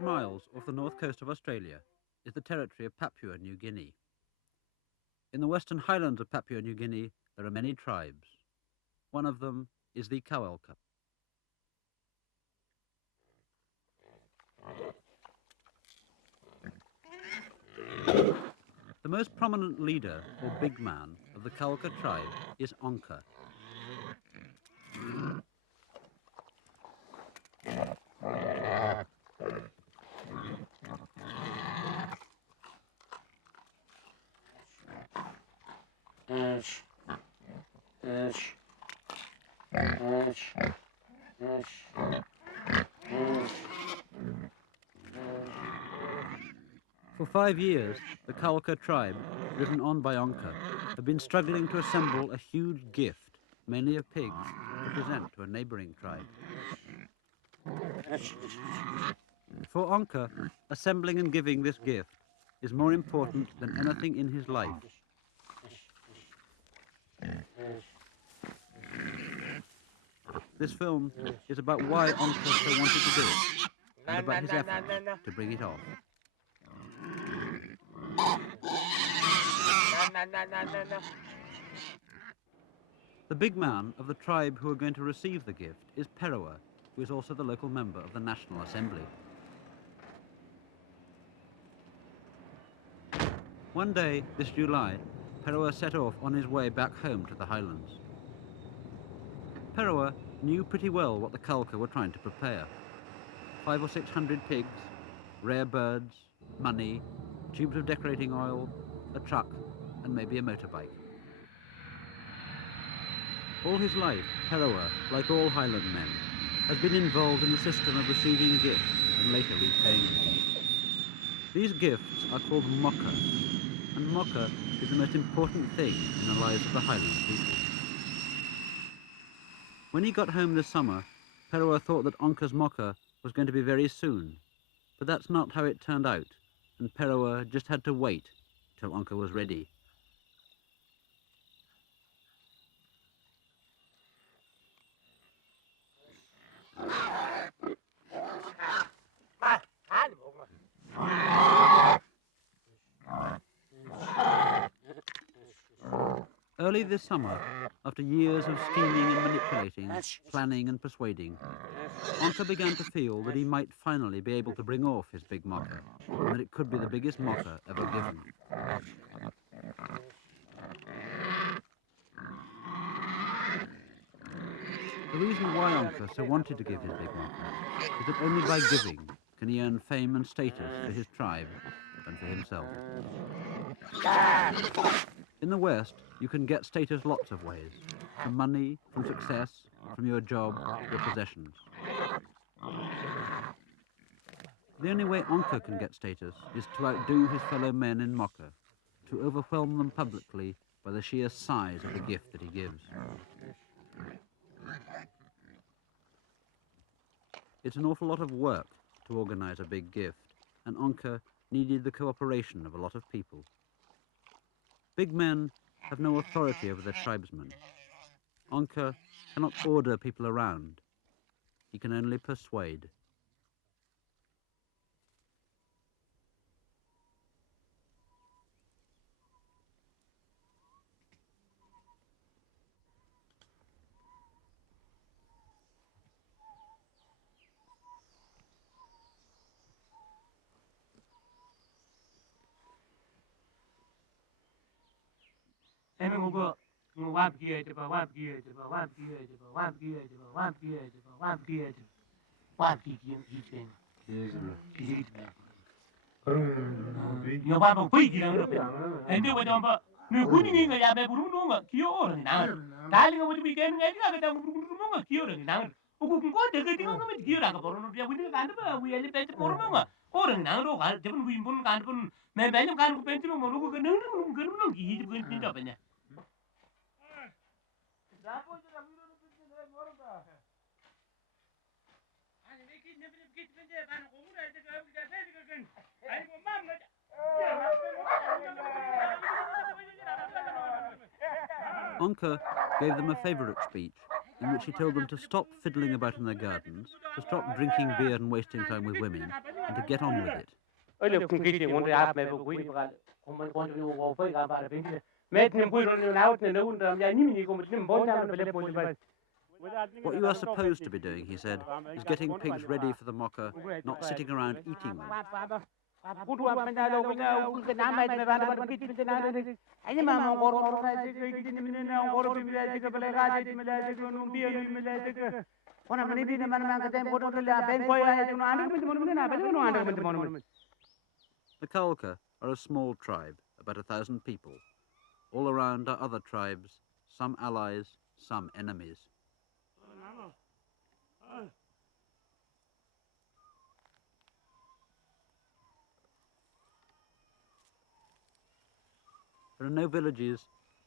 Miles off the north coast of Australia is the territory of Papua New Guinea. In the western highlands of Papua New Guinea there are many tribes. One of them is the Kawelka. The most prominent leader or big man of the Kawelka tribe is Onka. For 5 years, the Kawelka tribe, driven on by Onka, have been struggling to assemble a huge gift, mainly of pigs, to present to a neighbouring tribe. For Onka, assembling and giving this gift is more important than anything in his life. This film is about why Onka so wanted to do it, and about his efforts to bring it off. The big man of the tribe who are going to receive the gift is Peroa, who is also the local member of the National Assembly. One day, this July, Peroa set off on his way back home to the highlands. Peroa knew pretty well what the Kawelka were trying to prepare. 500 or 600 pigs, rare birds, money, tubes of decorating oil, a truck, and maybe a motorbike. All his life, Peroa, like all Highland men, has been involved in the system of receiving gifts and later repaying them. These gifts are called Moka, and Moka is the most important thing in the lives of the Highland people. When he got home this summer, Peroa thought that Onka's Moka was going to be very soon, but that's not how it turned out, and Peroa just had to wait till Onka was ready. Early this summer, after years of scheming and manipulating, planning and persuading, Onka began to feel that he might finally be able to bring off his big Moka, and that it could be the biggest Moka ever given. The reason why Onka so wanted to give his big Moka is that only by giving can he earn fame and status for his tribe and for himself. In the West, you can get status lots of ways, from money, from success, from your job, your possessions. The only way Onka can get status is to outdo his fellow men in Moka, to overwhelm them publicly by the sheer size of the gift that he gives. It's an awful lot of work to organize a big gift, and Onka needed the cooperation of a lot of people. Big men have no authority over their tribesmen. Onka cannot order people around. He can only persuade. Onka gave them a favourite speech in which he told them to stop fiddling about in their gardens, to stop drinking beer and wasting time with women, and to get on with it. What you are supposed to be doing, he said, is getting pigs ready for the Moka, not sitting around eating them. The Kawelka are a small tribe, about 1,000 people. All around are other tribes, some allies, some enemies. There are no villages,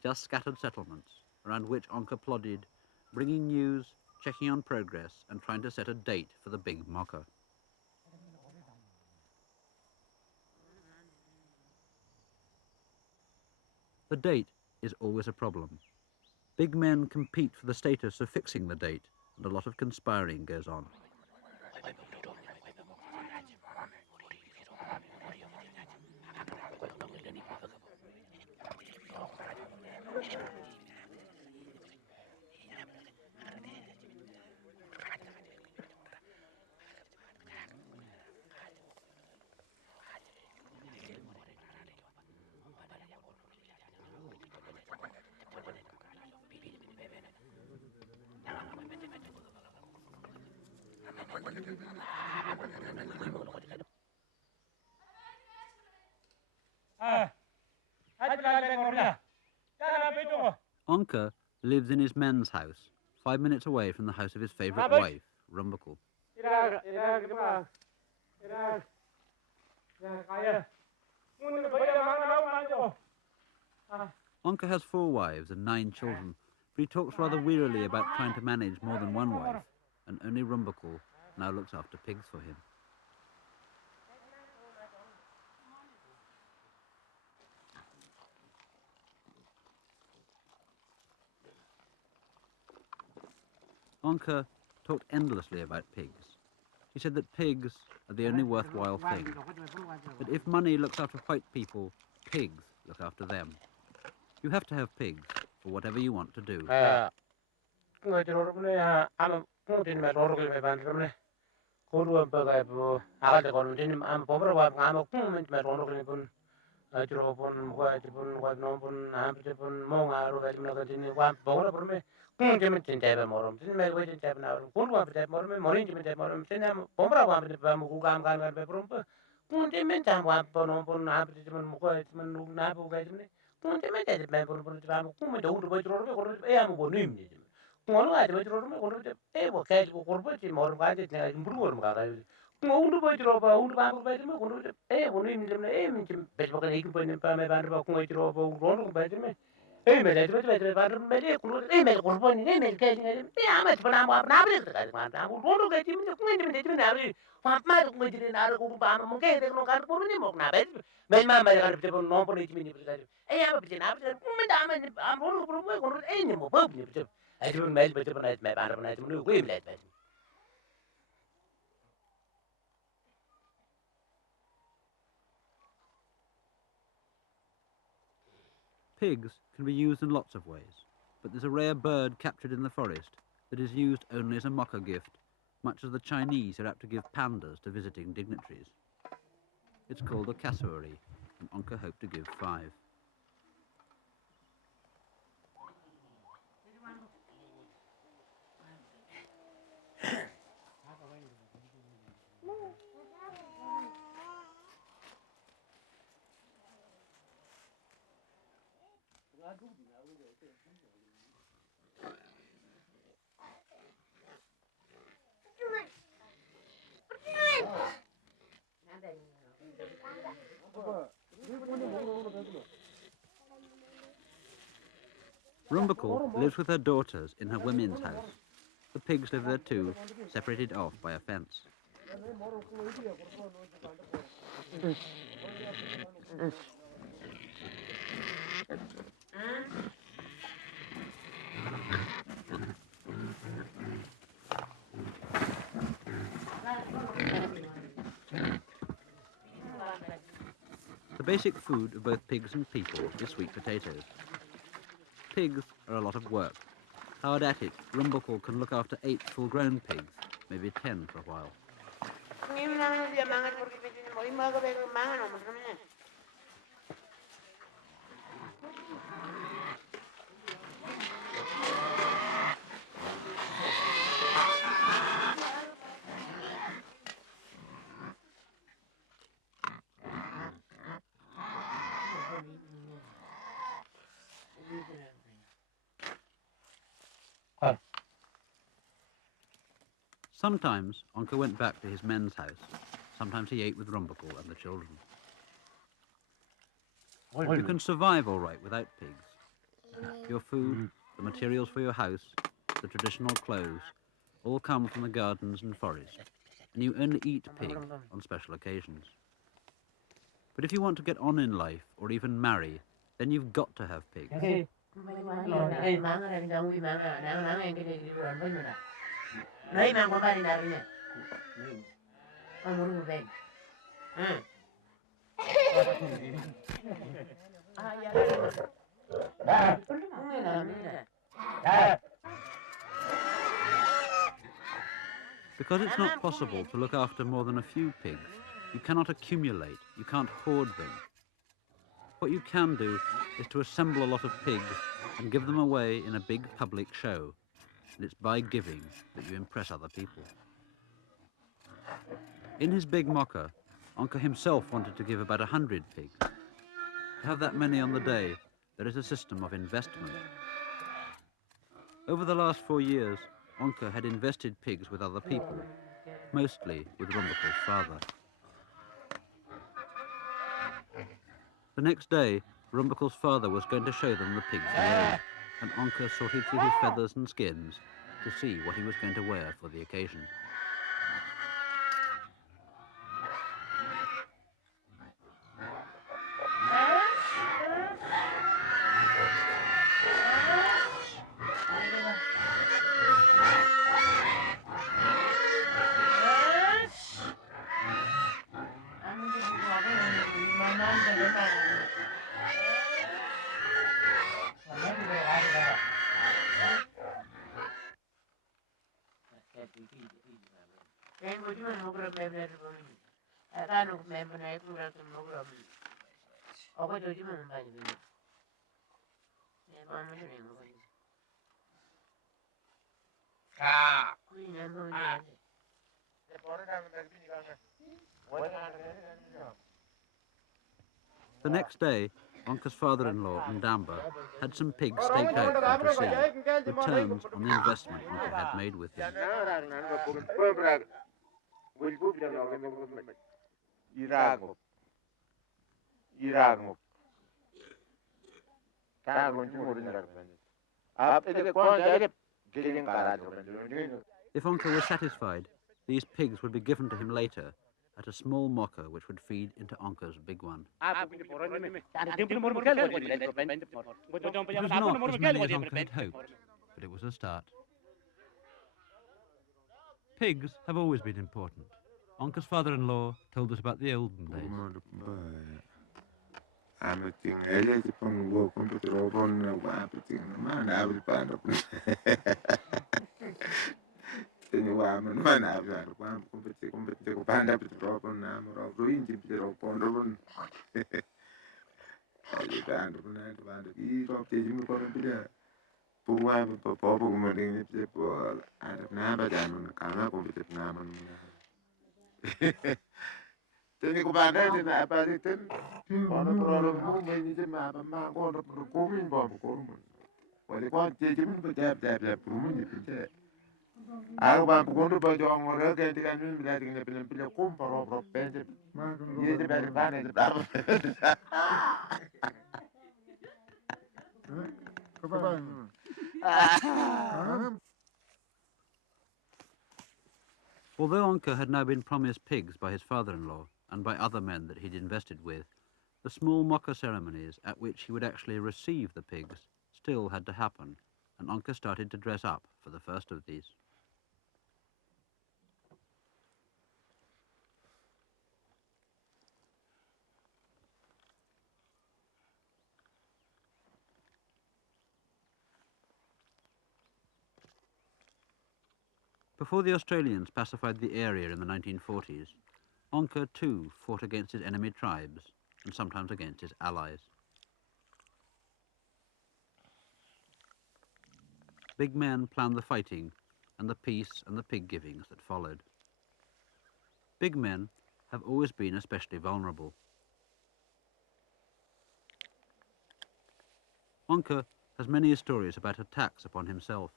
just scattered settlements, around which Onka plodded, bringing news, checking on progress, and trying to set a date for the big Moka. The date is always a problem. Big men compete for the status of fixing the date, and a lot of conspiring goes on. Onka lives in his men's house, 5 minutes away from the house of his favourite wife, Rumbakul. Onka has 4 wives and 9 children, but he talks rather wearily about trying to manage more than one wife, and only Rumbakul now looks after pigs for him. Onka talked endlessly about pigs. He said that pigs are the only worthwhile thing. But if money looks after white people, pigs look after them. You have to have pigs for whatever you want to do. Pigs can be used in lots of ways, but there's a rare bird captured in the forest that is used only as a Moka gift, much as the Chinese are apt to give pandas to visiting dignitaries. It's called a cassowary, and Onka hoped to give 5. Rumbakal lives with her daughters in her women's house. The pigs live there too, separated off by a fence. The basic food of both pigs and people is sweet potatoes. Pigs are a lot of work. Hard at it, Rumbakal can look after 8 full-grown pigs, maybe 10 for a while. Sometimes Onka went back to his men's house. Sometimes he ate with Rumbakal and the children. You can survive all right without pigs. Your food, the materials for your house, the traditional clothes, all come from the gardens and forest, and you only eat pig on special occasions. But if you want to get on in life or even marry, then you've got to have pigs. Because it's not possible to look after more than a few pigs, you cannot accumulate, you can't hoard them. What you can do is to assemble a lot of pigs and give them away in a big public show. And it's by giving that you impress other people. In his big Moka, Onka himself wanted to give about 100 pigs. To have that many on the day, there is a system of investment. Over the last 4 years, Onka had invested pigs with other people, mostly with Rumbakal's father. The next day, Rumbakal's father was going to show them the pigs he owned, and Onka sorted through his feathers and skins to see what he was going to wear for the occasion. The next day, Onka's father-in-law, Ndamba, had some pigs staked out for him to see, returns on the investment Onka had made with him. If Onka was satisfied, these pigs would be given to him later at a small moka which would feed into Onka's big one. It was not as many as Onka had hoped, but it was a start. Pigs have always been important. Onka's father-in-law told us about the olden days. Although Onka had now been promised pigs by his father-in-law and by other men that he'd invested with, the small Moka ceremonies at which he would actually receive the pigs still had to happen, and Onka started to dress up for the first of these. Before the Australians pacified the area in the 1940s, Onka too fought against his enemy tribes and sometimes against his allies. Big men planned the fighting and the peace and the pig givings that followed. Big men have always been especially vulnerable. Onka has many stories about attacks upon himself,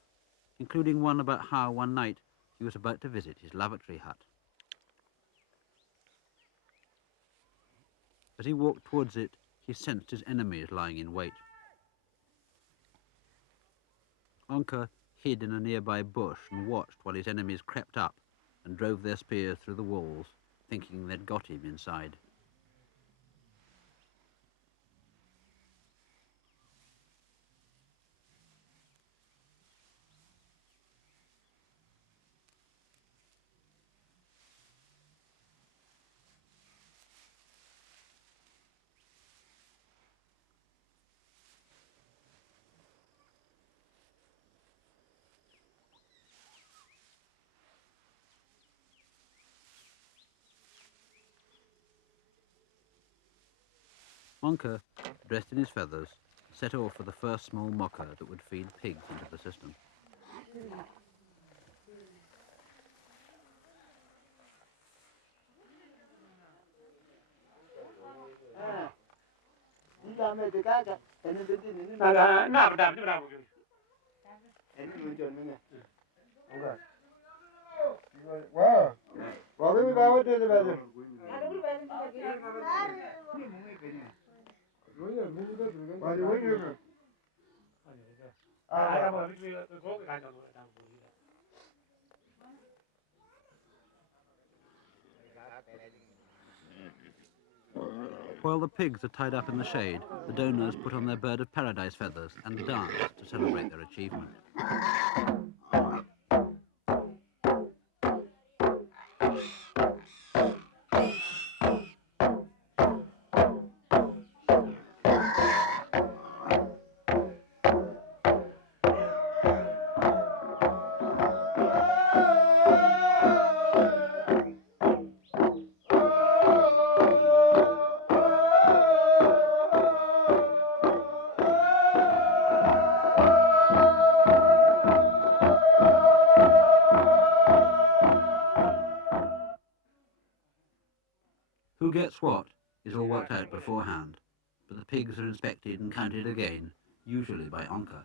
including one about how one night he was about to visit his lavatory hut. As he walked towards it, he sensed his enemies lying in wait. Onka hid in a nearby bush and watched while his enemies crept up and drove their spears through the walls, thinking they'd got him inside. Onka, dressed in his feathers, set off for the first small moka that would feed pigs into the system. While the pigs are tied up in the shade, the donors put on their bird of paradise feathers and dance to celebrate their achievement. Who gets what is all worked out beforehand, but the pigs are inspected and counted again, usually by Onka.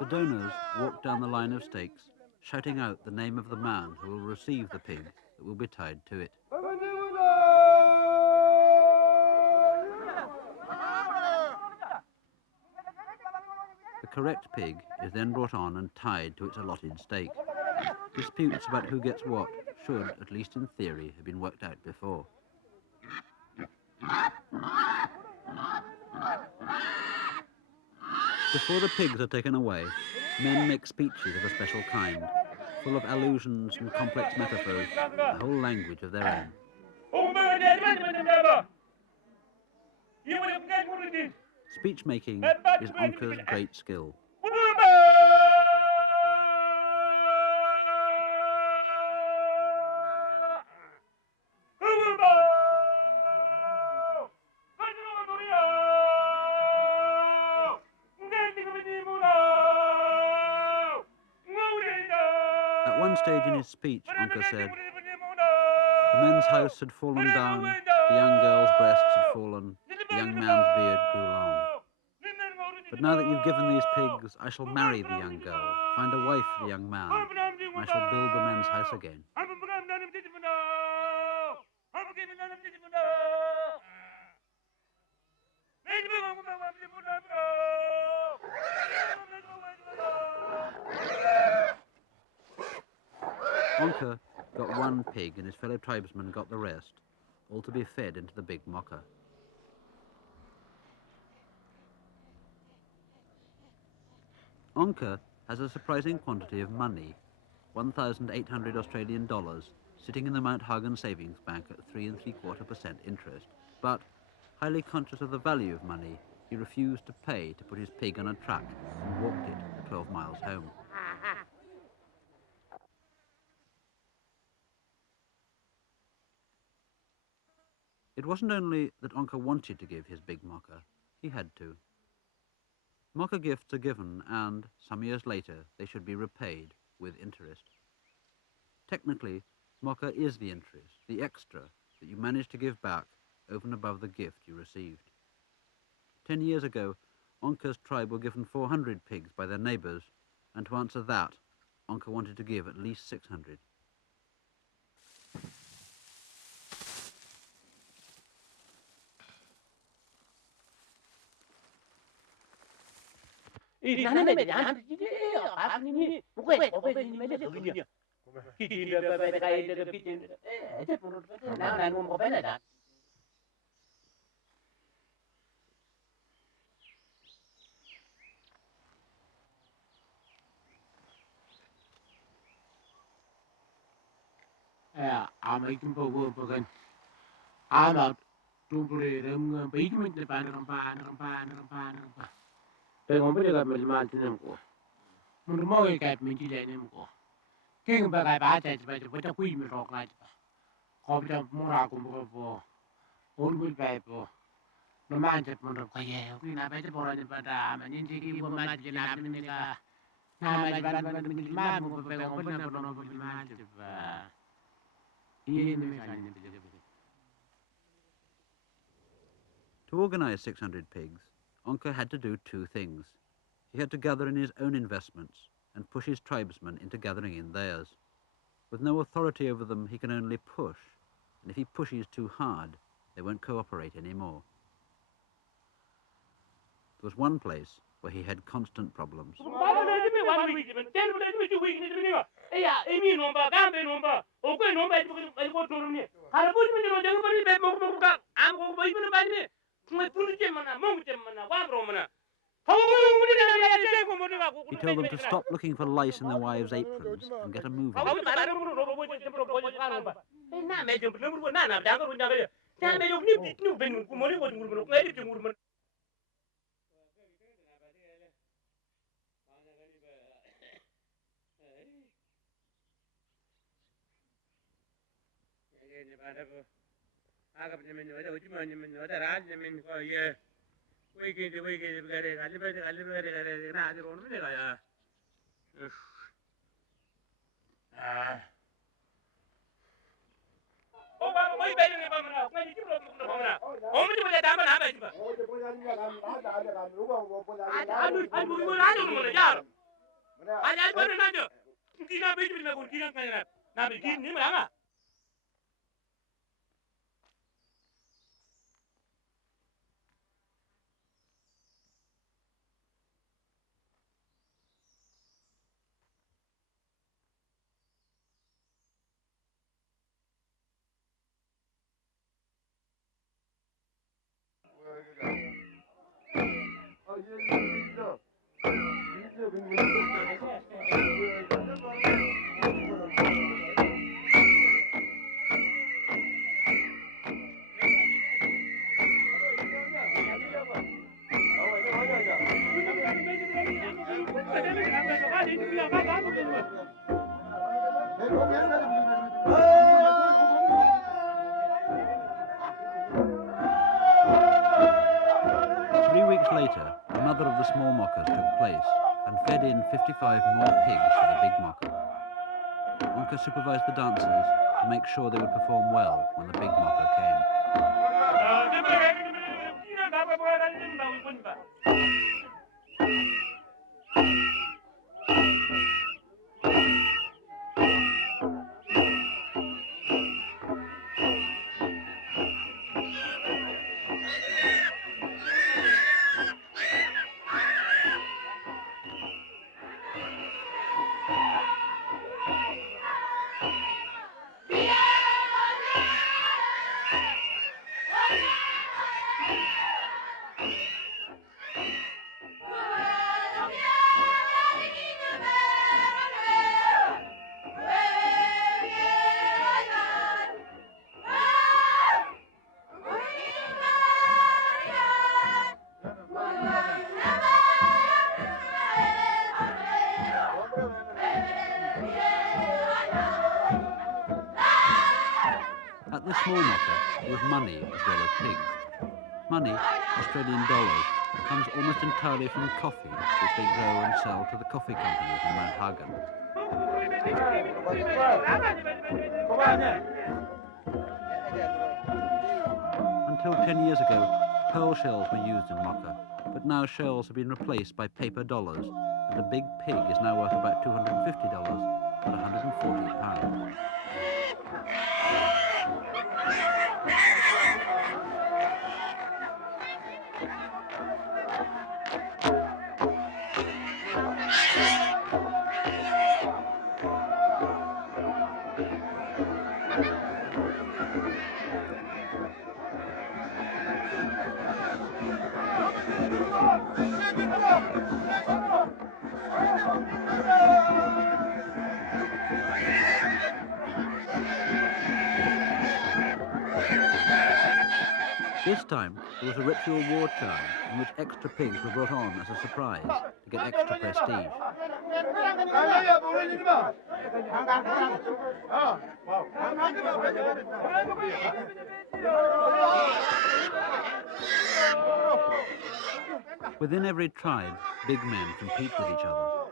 The donors walk down the line of stakes, shouting out the name of the man who will receive the pig that will be tied to it. The correct pig is then brought on and tied to its allotted stake. Disputes about who gets what should, at least in theory, have been worked out before. Before the pigs are taken away, men make speeches of a special kind, full of allusions and complex metaphors, a whole language of their own. Speech making is Onka's great skill. At one stage in his speech, Onka said, "The men's house had fallen down, the young girl's breasts had fallen, the young man's beard grew long. But now that you've given these pigs, I shall marry the young girl, find a wife for the young man, and I shall build the men's house again." Onka got one pig and his fellow tribesmen got the rest, all to be fed into the big Moka. Onka has a surprising quantity of money, 1,800 Australian dollars, sitting in the Mount Hagen savings bank at 3.75% interest. But, highly conscious of the value of money, he refused to pay to put his pig on a truck and walked it the 12 miles home. It wasn't only that Onka wanted to give his big Moka, he had to. Moka gifts are given and, some years later, they should be repaid with interest. Technically, Moka is the interest, the extra, that you manage to give back over and above the gift you received. 10 years ago, Onka's tribe were given 400 pigs by their neighbours, and to answer that, Onka wanted to give at least 600. I'm making for work again. I'm out to play them basement the pan. They won't be like my mountain. Murmur cat me to them. King by my bad by the winter queen rock like Copy of Moracum for old good paper. No man that Monroe, we not better for any but I'm an Indian woman, Jamaica. Now I run with my move of To organise 600 pigs, Onka had to do two things. He had to gather in his own investments and push his tribesmen into gathering in theirs. With no authority over them, he can only push, and if he pushes too hard, they won't cooperate anymore. There was one place where he had constant problems. He told them to stop looking for lice in their wives' aprons and get a move on. Later, another of the small mockers took place and fed in 55 more pigs for the big mocker. Onka supervised the dancers to make sure they would perform well when the big Moka came. At the small Moka, there was money as well as pigs. Money, Australian dollars, comes almost entirely from coffee, which they grow and sell to the coffee companies in Mount Hagen. Until 10 years ago, pearl shells were used in Moka, but now shells have been replaced by paper dollars, and a big pig is now worth about $250 at £140. This time, there was a ritual war chant in which extra pigs were brought on as a surprise to get extra prestige. Within every tribe, big men compete with each other.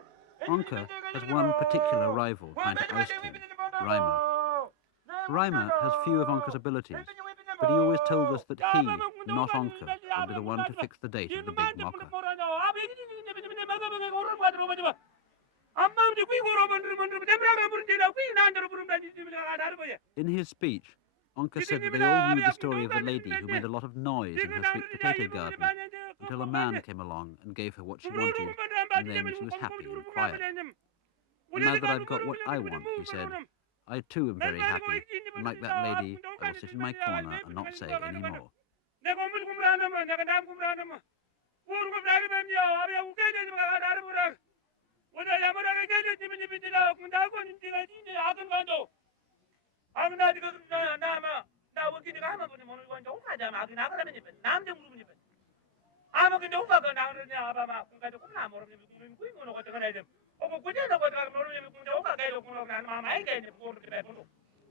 Onka has one particular rival trying to oust him, Rima. Rima has few of Onka's abilities, but he always told us that he, not Onka, would be the one to fix the date of the big Moka. In his speech, Onka said that they all knew the story of the lady who made a lot of noise in her sweet potato garden until a man came along and gave her what she wanted, and then she was happy and quiet. And now that I've got what I want, he said, I too am very happy, and like that lady, I will sit in my corner and not say any more.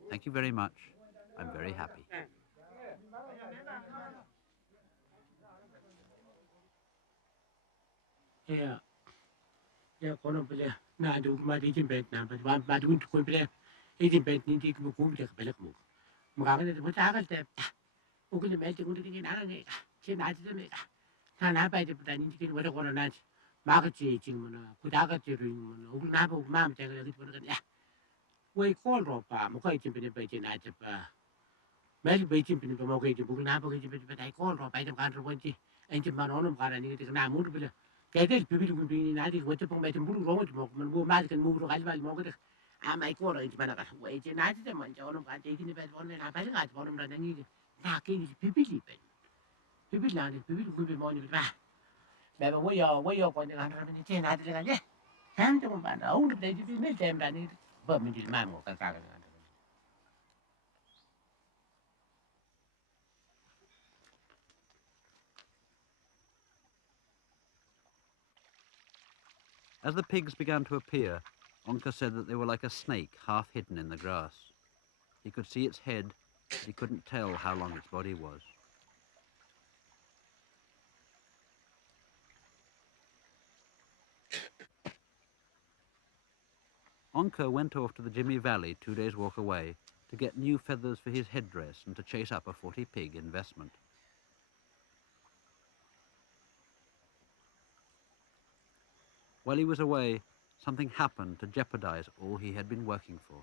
Thank you very much. I'm very happy. Yeah. Yeah, Colombia. Nah, do my eating bed now, but one bad winter could be eating bed needing to go to the Belgium. Margaret, what I got there. Who can imagine what it is? She nights to me. Can I buy the Botanic what I want to night? Market eating, could I got your ring, who never mamma take a little bit. We call Ropa, Moka in the night of Mel waiting in the Moka, who never get it, but I call Ropa, I don't want to enter my own car and it is now movable. Get it, people will be united with the Pomet and Blue Road, and go mad and move to Halval Moka. I might call it, but wait, united them and John of taking the bed one and I got one of the need. Knocking is people. People landed, people could be money with that. Never way you're going to 110 out of the can't do man, old they did miss them that need, but me did mammal. As the pigs began to appear, Onka said that they were like a snake half hidden in the grass. He could see its head, but he couldn't tell how long its body was. Onka went off to the Jimmy Valley 2 days' walk away to get new feathers for his headdress and to chase up a 40-pig investment. While he was away, something happened to jeopardize all he had been working for.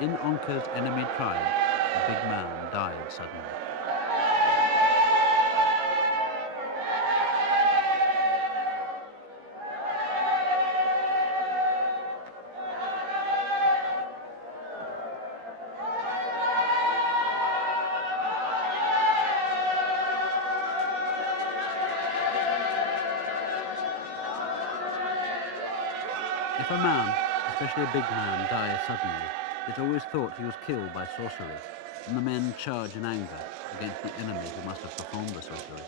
In Onka's enemy tribe, a big man died suddenly. If a man, especially a big man, dies suddenly, it's always thought he was killed by sorcery, and the men charge in anger against the enemy who must have performed the sorcery.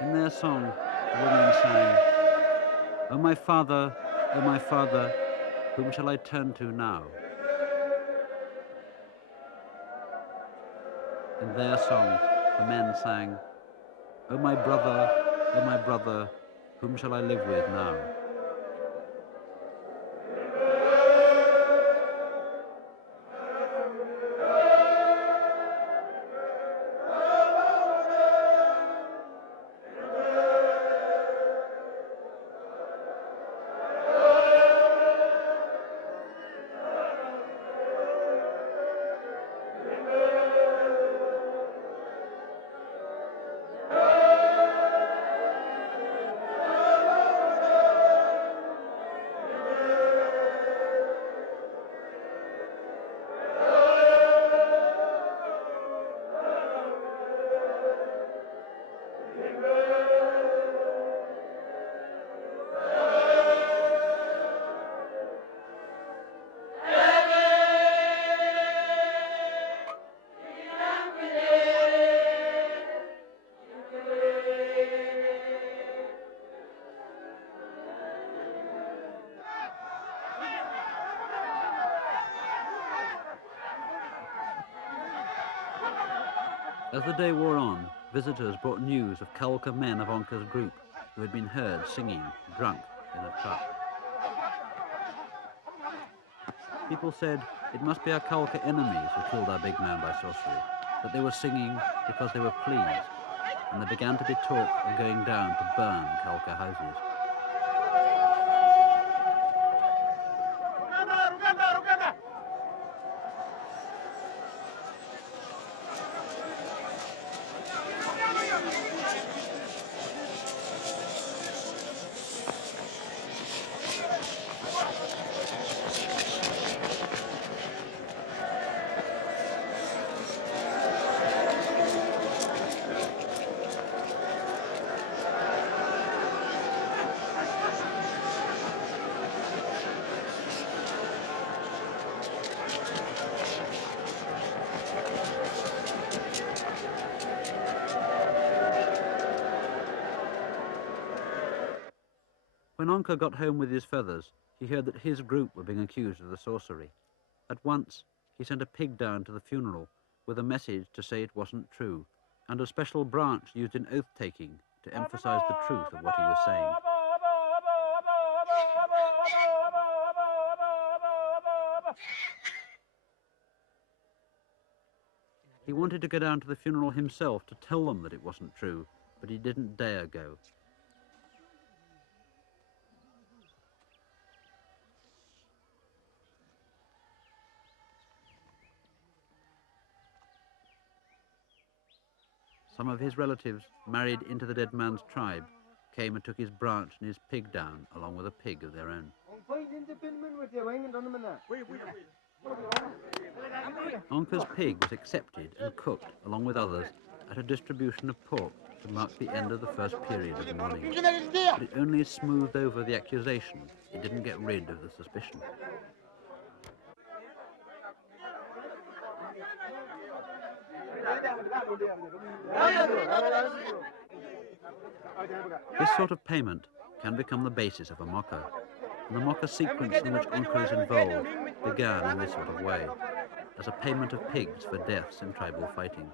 In their song, the women sang, "O my father, whom shall I turn to now?" In their song, the men sang, "O my brother, whom shall I live with now?" As the day wore on, visitors brought news of Kawelka men of Onka's group who had been heard singing, drunk, in a truck. People said it must be our Kawelka enemies who killed our big man by sorcery, that they were singing because they were pleased, and there began to be talk of going down to burn Kawelka houses. When Onka got home with his feathers, he heard that his group were being accused of the sorcery. At once, he sent a pig down to the funeral with a message to say it wasn't true, and a special branch used in oath-taking to emphasize the truth of what he was saying. He wanted to go down to the funeral himself to tell them that it wasn't true, but he didn't dare go. Some of his relatives, married into the dead man's tribe, came and took his branch and his pig down, along with a pig of their own. Onka's pig was accepted and cooked, along with others, at a distribution of pork to mark the end of the first period of mourning. But it only smoothed over the accusation. It didn't get rid of the suspicion. This sort of payment can become the basis of a Moka, and the Moka sequence in which Onka is involved began in this sort of way, as a payment of pigs for deaths in tribal fighting.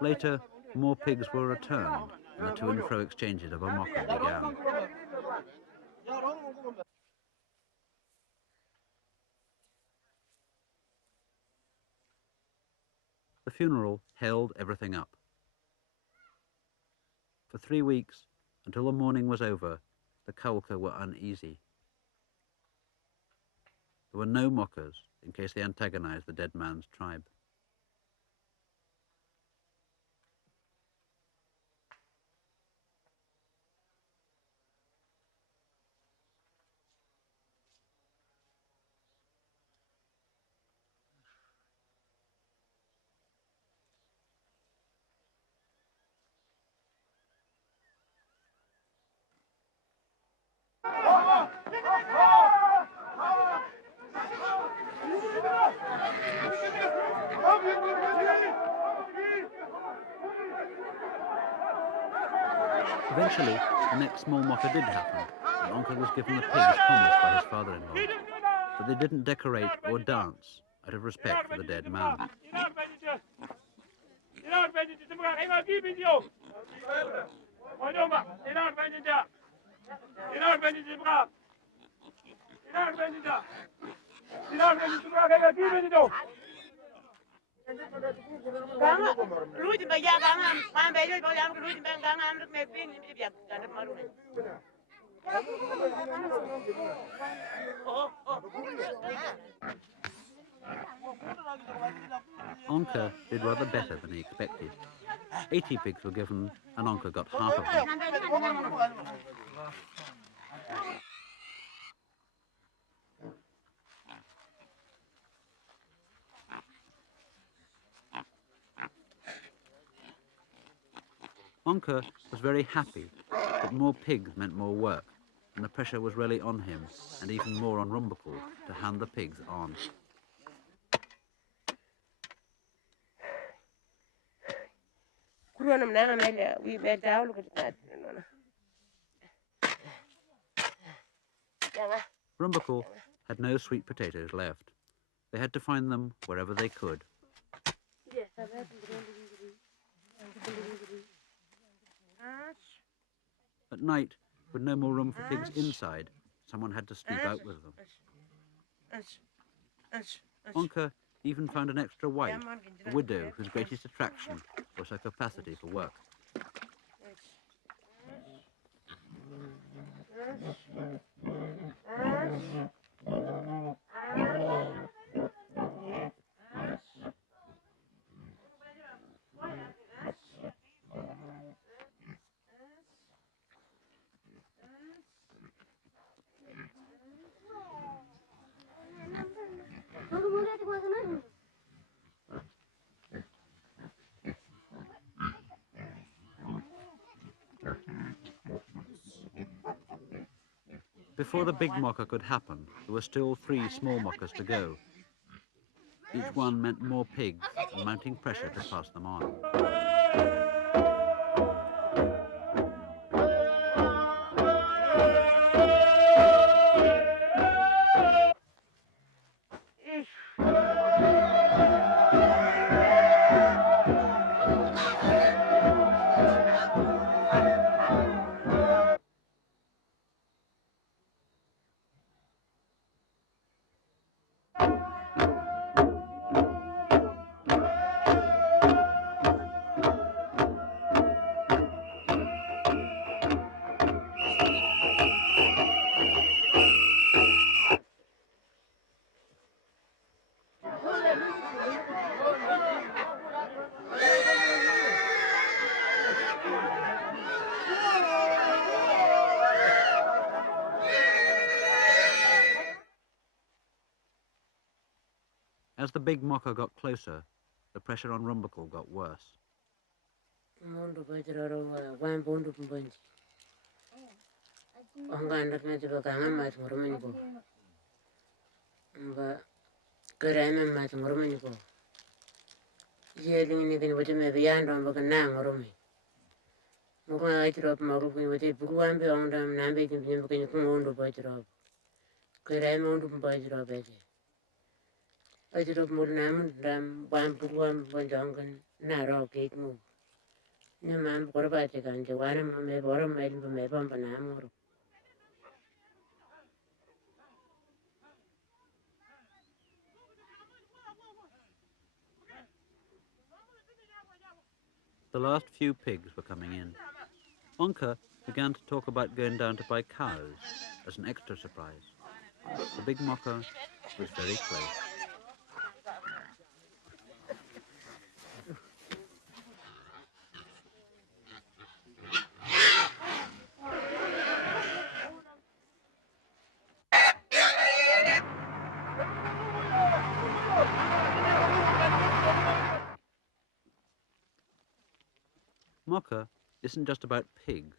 Later, more pigs were returned, and the to and fro exchanges of a Moka began. The funeral held everything up. For 3 weeks, until the mourning was over, the Kawelka were uneasy. There were no Mokas in case they antagonized the dead man's tribe. Eventually, the next small Moka did happen, and Onka was given the pigs promised by his father-in-law. But they didn't decorate or dance out of respect for the dead man. Onka did rather better than he expected. 80 pigs were given, and Onka got half of them. Onka was very happy, but more pigs meant more work, and the pressure was really on him, and even more on Rumbakul, to hand the pigs on. Rumbakul had no sweet potatoes left. They had to find them wherever they could. At night, with no more room for pigs inside, someone had to sleep out with them. Onka even found an extra wife, a widow whose greatest attraction was her capacity for work. Before the big Moka could happen, there were still 3 small Mokas to go. Each one meant more pigs and mounting pressure to pass them on. As the big Moka got closer, the pressure on Rumbakal got worse. The last few pigs were coming in. Onka began to talk about going down to buy cows as an extra surprise. The big Moka was very close. Moka isn't just about pigs,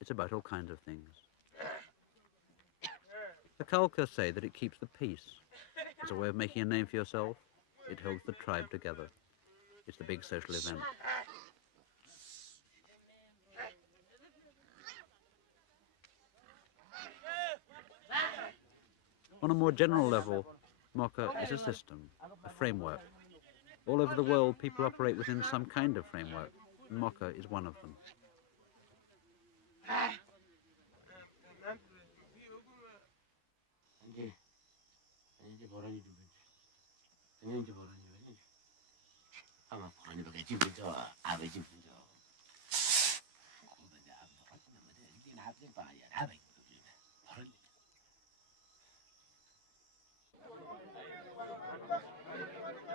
it's about all kinds of things. The Kawelka say that it keeps the peace. It's a way of making a name for yourself. It holds the tribe together. It's the big social event. On a more general level, Moka is a system, a framework. All over the world, people operate within some kind of framework, and Moka is one of them.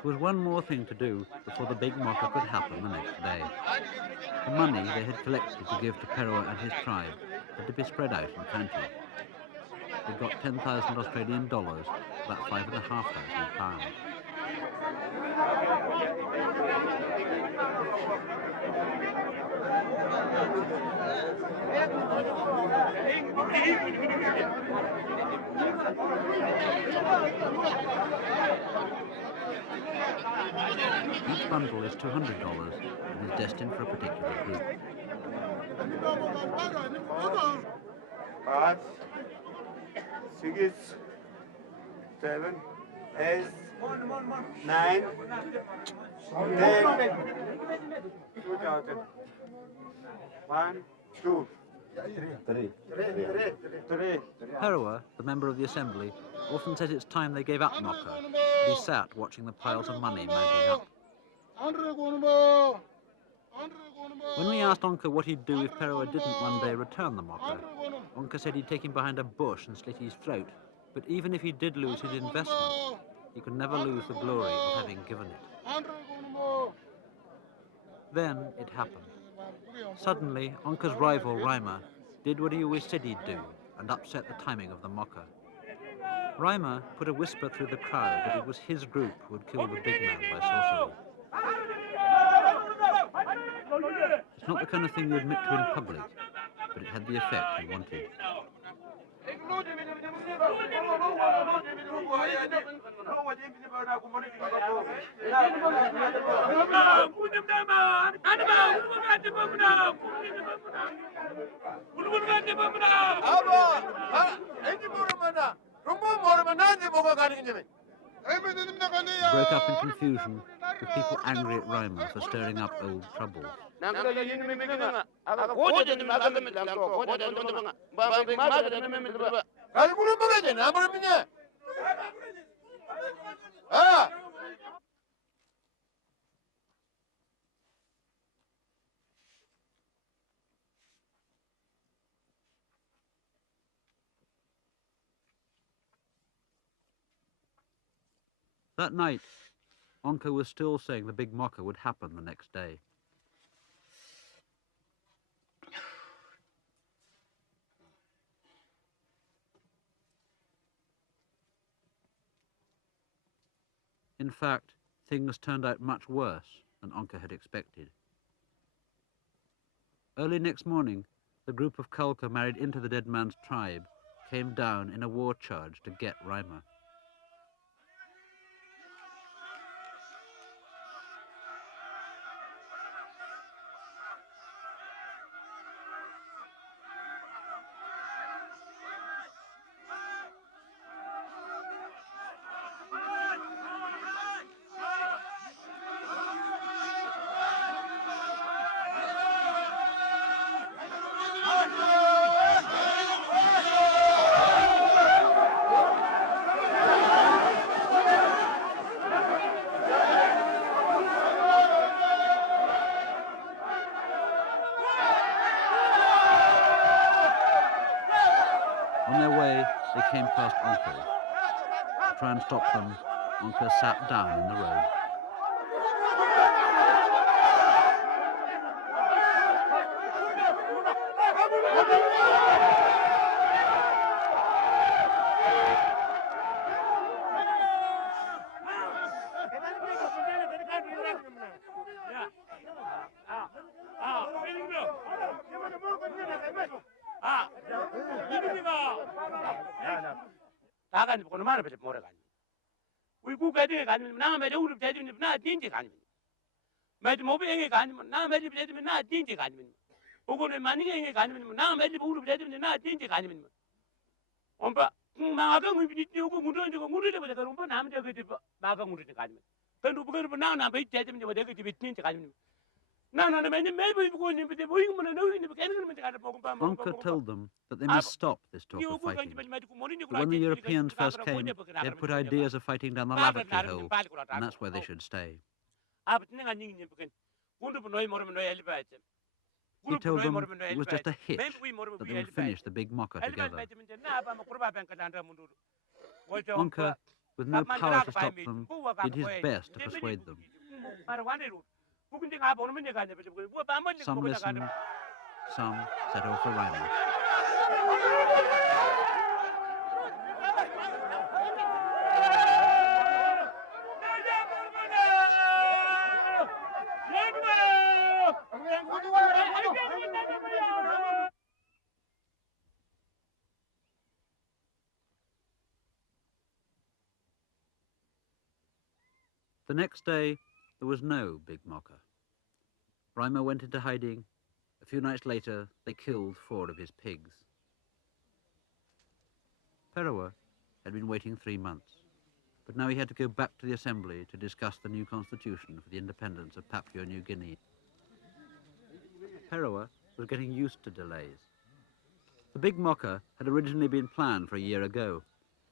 There was one more thing to do before the big Moka could happen the next day. The money they had collected to give to Pero and his tribe had to be spread out in country. They got 10,000 Australian dollars, about £5,500. Each bundle is $200 and is destined for a particular group. 5, 6, 7, 8, 9, 10, 2,000. 1, 2, 3. Pero, the member of the assembly, often says it's time they gave up Moka, but he sat watching the piles of money mounting up. When we asked Onka what he'd do if Pero didn't one day return the Moka, Onka said he'd take him behind a bush and slit his throat, but even if he did lose his investment, he could never lose the glory of having given it. Then it happened. Suddenly, Onka's rival, Rima, did what he always said he'd do and upset the timing of the Moka. Rima put a whisper through the crowd that it was his group who had killed the big man by sorcery. It's not the kind of thing you admit to in public, but it had the effect he wanted. It broke up in confusion, with people angry at Rima for stirring up old troubles. That night, Onka was still saying the big Moka would happen the next day. In fact, things turned out much worse than Onka had expected. Early next morning, the group of Kawelka married into the dead man's tribe came down in a war charge to get Rima. On their way, they came past Onka. To try and stop them, Onka sat down in the road. Onka told them that they must stop this talk of fighting. But when the Europeans first came, they had put ideas of fighting down the lavatory hole, and that's where they should stay. He told them it was just a hitch, that they would finish the big Moka together. Onka, with no power to stop them, did his best to persuade them. Some listened, some set off for Rima. The next day, there was no big Moka. Rima went into hiding. A few nights later, they killed 4 of his pigs. Perewa had been waiting 3 months, but now he had to go back to the assembly to discuss the new constitution for the independence of Papua New Guinea. Perewa was getting used to delays. The big Moka had originally been planned for a year ago,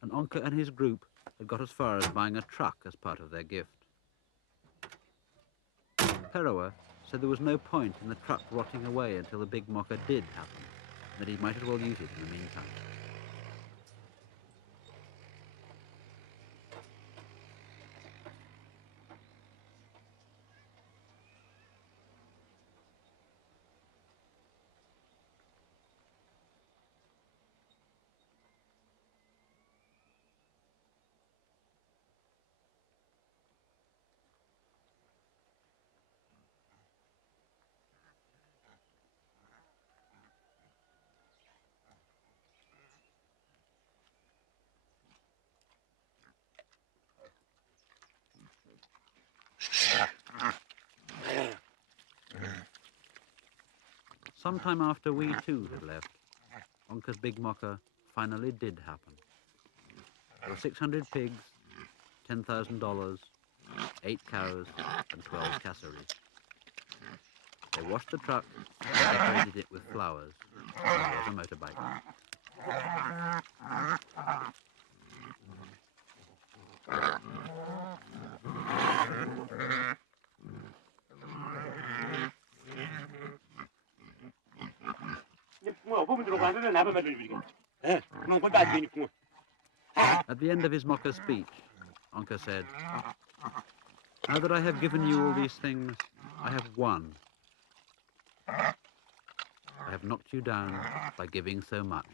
and Onka and his group had got as far as buying a truck as part of their gift. Perewa said there was no point in the truck rotting away until the big Moka did happen, and that he might as well use it in the meantime. Sometime after we too had left, Onka's big Moka finally did happen. There were 600 pigs, $10,000, 8 cows, and 12 cassories. They washed the truck and decorated it with flowers, and there was a motorbike. At the end of his Moka speech, Onka said, "Now that I have given you all these things, I have won. I have knocked you down by giving so much."